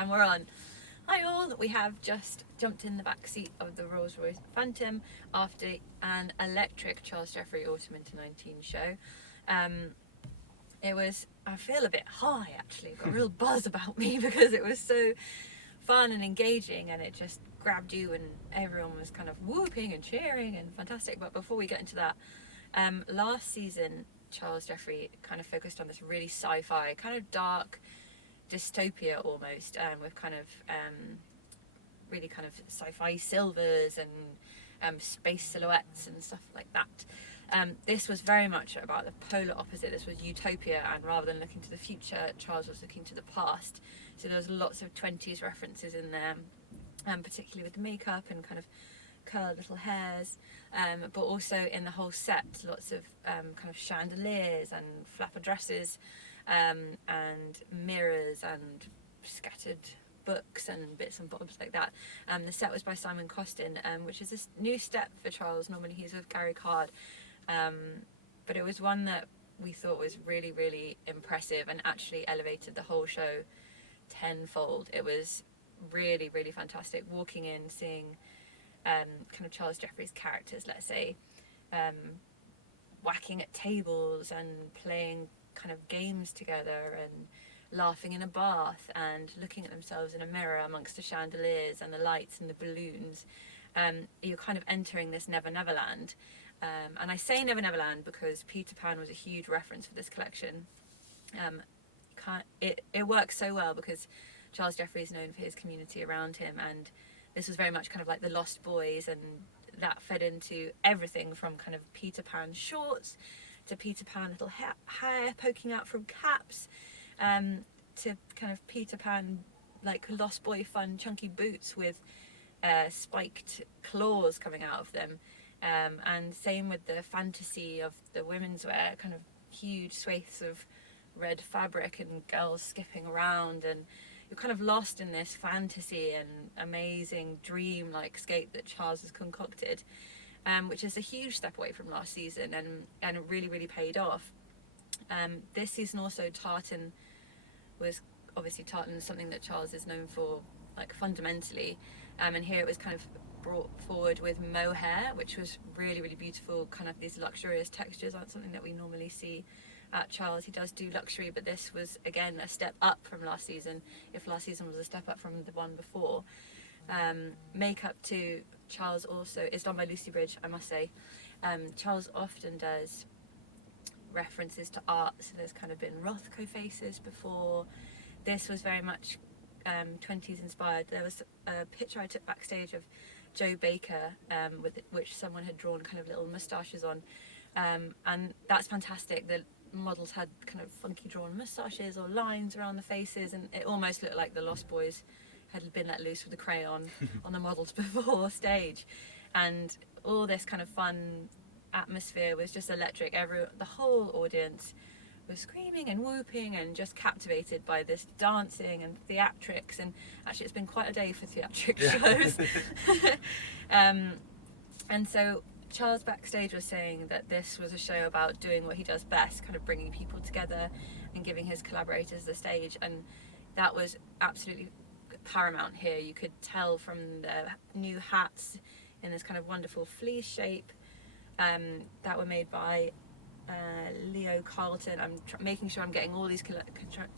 And we're on. Hi all, we have just jumped in the back seat of the Rolls Royce Phantom after an electric Charles Jeffrey Autumn Winter 19 show. It was, I feel a bit high actually, got a real buzz about me because it was so fun and engaging and it just grabbed you and everyone was kind of whooping and cheering and fantastic. But before we get into that, last season Charles Jeffrey kind of focused on this really sci-fi, kind of dark dystopia almost, with kind of really kind of sci-fi silvers and space silhouettes and stuff like that. This was very much about the polar opposite. This was utopia, and rather than looking to the future, Charles was looking to the past. So there was lots of 20s references in there, particularly with the makeup and kind of curled little hairs, but also in the whole set, lots of kind of chandeliers and flapper dresses, and mirrors and scattered books and bits and bobs like that. The set was by Simon Costin, which is this new step for Charles. Normally he's with Gary Card, but it was one that we thought was really, really impressive and actually elevated the whole show tenfold. It was really, really fantastic walking in, seeing kind of Charles Jeffrey's characters, let's say, whacking at tables and playing kind of games together and laughing in a bath and looking at themselves in a mirror amongst the chandeliers and the lights and the balloons. You're kind of entering this Never Never Land, and I say Never Never Land because Peter Pan was a huge reference for this collection. It works so well because Charles Jeffrey is known for his community around him, and this was very much kind of like the Lost Boys, and that fed into everything from kind of Peter Pan shorts to Peter Pan little hair poking out from caps, to kind of Peter Pan like Lost Boy fun chunky boots with spiked claws coming out of them, and same with the fantasy of the women's wear, kind of huge swathes of red fabric and girls skipping around, and you're kind of lost in this fantasy and amazing dream-like scape that Charles has concocted, which is a huge step away from last season, and it really, really paid off. This season also tartan was something that Charles is known for, like fundamentally, and here it was kind of brought forward with mohair, which was really, really beautiful. Kind of these luxurious textures aren't something that we normally see at Charles. He does do luxury, but this was again a step up from last season, if last season was a step up from the one before. Makeup to Charles also is done by Lucy Bridge, I must say. Charles often does references to art, so there's kind of been Rothko faces before. This was very much 20s inspired. There was a picture I took backstage of Joe Baker, with which someone had drawn kind of little moustaches on, and that's fantastic. The models had kind of funky drawn moustaches or lines around the faces, and it almost looked like the Lost Boys had been let loose with a crayon on the models before stage, and all this kind of fun atmosphere was just electric. The whole audience was screaming and whooping and just captivated by this dancing and theatrics, and actually it's been quite a day for theatric shows. And so Charles backstage was saying that this was a show about doing what he does best, kind of bringing people together and giving his collaborators the stage, and that was absolutely paramount here. You could tell from the new hats in this kind of wonderful fleece shape, that were made by Leo Carlton. I'm making sure I'm getting all these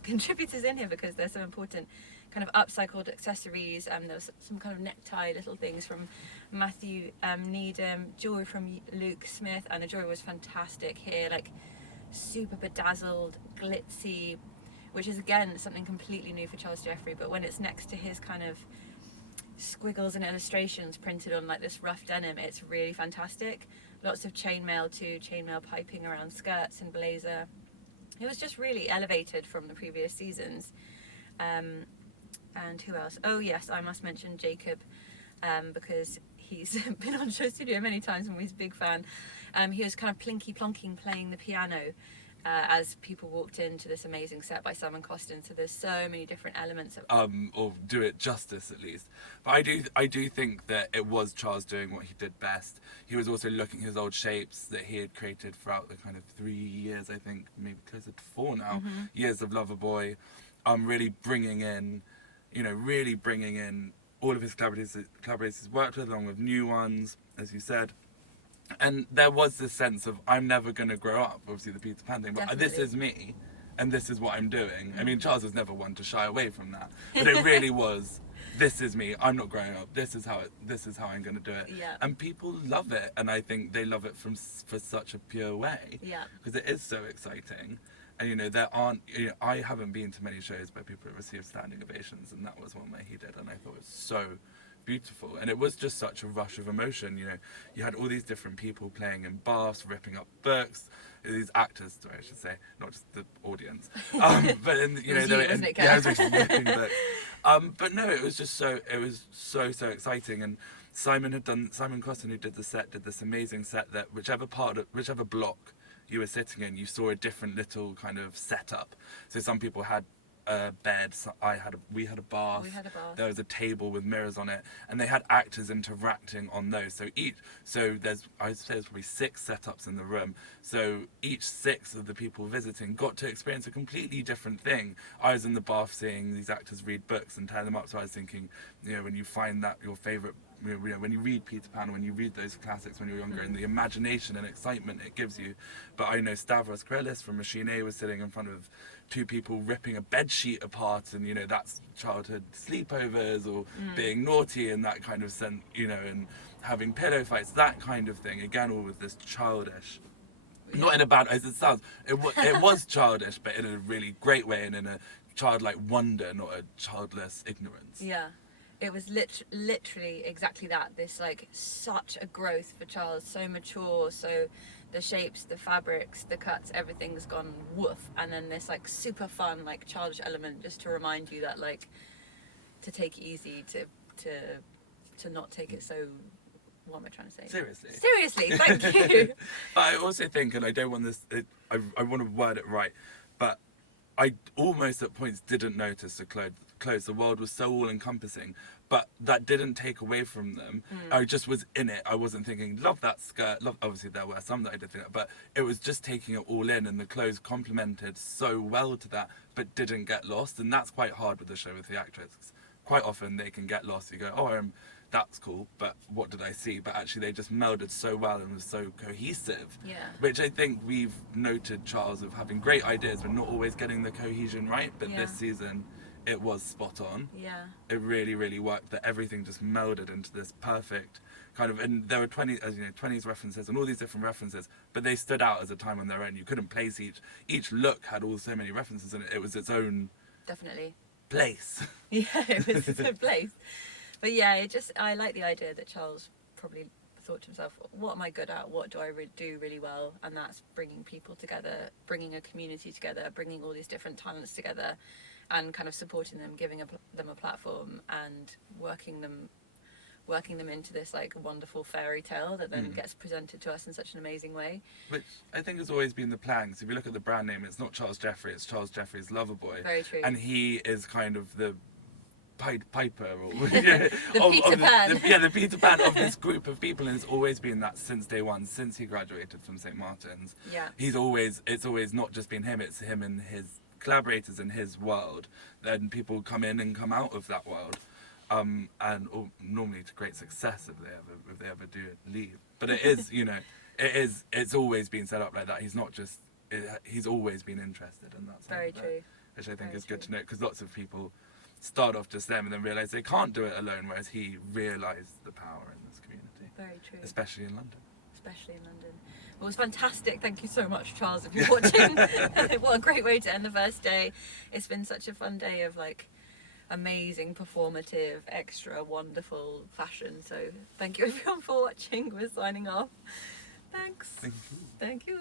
contributors in here because they're so important. Kind of upcycled accessories, there was some kind of necktie little things from Matthew Needham, jewellery from Luke Smith, and the jewellery was fantastic here, like super bedazzled, glitzy, which is again something completely new for Charles Jeffrey, but when it's next to his kind of squiggles and illustrations printed on like this rough denim, it's really fantastic. Lots of chainmail too, chainmail piping around skirts and blazer. It was just really elevated from the previous seasons. And who else? Oh yes, I must mention Jacob, because he's been on SHOWstudio many times and he's a big fan. He was kind of plinky plonking playing the piano as people walked into this amazing set by Simon Costin. So there's so many different elements of or do it justice at least. But I do think that it was Charles doing what he did best. He was also looking at his old shapes that he had created throughout the kind of 3 years, I think, maybe closer to 4 now, years of Loverboy, really bringing in you know, really bringing in all of his collaborators he's worked with, along with new ones, as you said. And there was this sense of, I'm never going to grow up, obviously the Peter Pan thing, but Definitely. this is me, and this is what I'm doing. I mean, Charles was never one to shy away from that, but it really was, this is me, I'm not growing up, this is how I'm going to do it. Yeah. And people love it, and I think they love it for such a pure way. Yeah. Because it is so exciting. And, you know, I haven't been to many shows where people have received standing ovations, and that was one where he did, and I thought it was so beautiful. And it was just such a rush of emotion. You know, you had all these different people playing in baths, ripping up books, these actors, sorry, I should say, not just the audience. But you know, wasn't it, yeah, it was ripping books. But no, it was so exciting. And Simon Crossan, who did the set, did this amazing set that whichever block you were sitting in, you saw a different little kind of setup. So some people had a bed, we had a bath. There was a table with mirrors on it, and they had actors interacting on those. So there's probably 6 setups in the room. So each 6 of the people visiting got to experience a completely different thing. I was in the bath seeing these actors read books and tear them up. So I was thinking, you know, when you find that your favourite, you know, when you read Peter Pan, when you read those classics when you're younger, and the imagination and excitement it gives you. But I know Stavros Krelis from Machine A was sitting in front of 2 people ripping a bed sheet apart, and you know, that's childhood sleepovers or being naughty in that kind of sense, you know, and having pillow fights, that kind of thing. Again, all with this childish, not in a bad, as it sounds, it was childish, but in a really great way, and in a childlike wonder, not a childless ignorance. Yeah. It was literally exactly that. This, like, such a growth for Charles, so mature, so the shapes, the fabrics, the cuts, everything's gone woof. And then this, like, super fun, like, childish element just to remind you that, like, to take it easy, to not take it so, what am I trying to say? Seriously, thank you. But I also think, and I don't want this, I want to word it right, but I almost at points didn't notice the clothes. The world was so all-encompassing, but that didn't take away from them. I just was in it. I wasn't thinking, love that skirt, obviously there were some that I did think that, but it was just taking it all in, and the clothes complemented so well to that, but didn't get lost. And that's quite hard with the show with the actors. Quite often they can get lost. You go, oh, that's cool, but what did I see? But actually they just melded so well and was so cohesive. Yeah. Which I think we've noted Charles of having great ideas but not always getting the cohesion right. But this season it was spot on. Yeah. It really, really worked, that everything just melded into this perfect kind of, and there were 20s references and all these different references, but they stood out as a time on their own. You couldn't place each look had all so many references in it. It was its own Definitely. place. Yeah, it was its own place. But yeah, I like the idea that Charles probably thought to himself, what am I good at? What do I do really well? And that's bringing people together, bringing a community together, bringing all these different talents together, and kind of supporting them, giving them a platform, and working them into this, like, wonderful fairy tale that then gets presented to us in such an amazing way. Which I think has always been the plan. Because if you look at the brand name, it's not Charles Jeffrey, it's Charles Jeffrey's Loverboy. Very true. And he is kind of the Piper, or the Peter Pan. The Peter Pan of this group of people, and it's always been that since day one, since he graduated from St. Martin's. Yeah. It's always not just been him, it's him and his collaborators in his world. Then people come in and come out of that world. Normally to great success if they ever do leave. But it is, you know, it's always been set up like that. He's always been interested, and that's very true. Which I think is good to know, because lots of people start off just them and then realise they can't do it alone, whereas he realised the power in this community. Very true. Especially in London. Well, it was fantastic. Thank you so much, Charles, if you're watching. What a great way to end the first day. It's been such a fun day of, like, amazing, performative, extra, wonderful fashion. So thank you everyone for watching. We're signing off. Thanks. Thank you. Thank you.